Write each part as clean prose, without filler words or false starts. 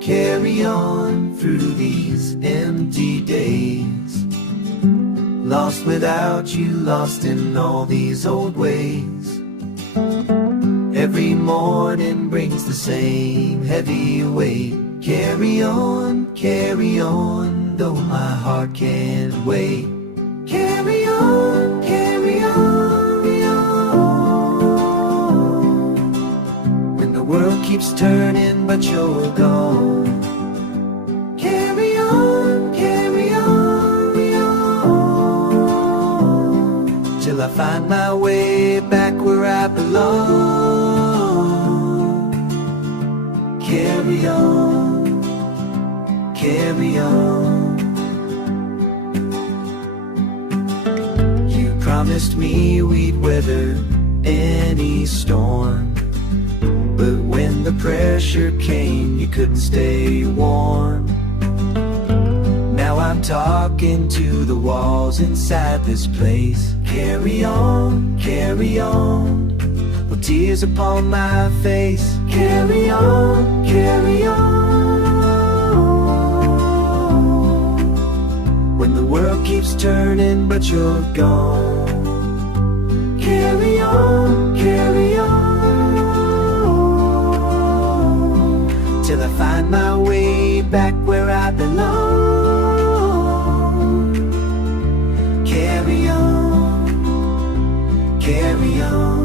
carry on through these empty days. Lost without you, lost in all these old ways. Every morning brings the same heavy weight. Carry on, though my heart can't wait. Carry on, carry on. When the world keeps turning but you're gone. Carry on, till I find my way back where I belong. Carry on, carry on. You promised me we'd weather any storm, but when the pressure came, you couldn't stay warm. Now I'm talking to the walls inside this place. Carry on, with tears upon my face. Carry on, when the world keeps turning but you're gone. Carry on, till I find my way back where I belong. Carry on, carry on.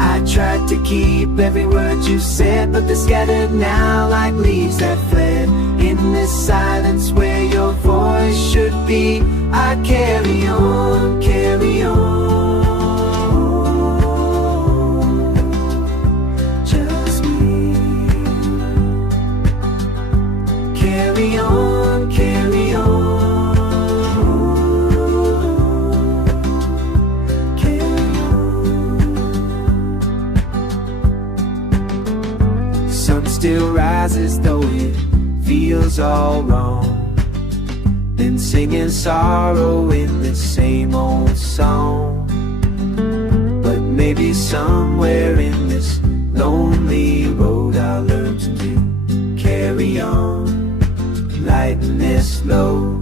I tried to keep every word you said, but they're scattered now like leaves that fled. In this silence where your voice should be, I carry on, just me. Carry on, carry on, carry on. Sun still rises though it feels all wrong. Then singing sorrow in this same old song. But maybe somewhere in this lonely road I'll learn to carry on, lighten this load.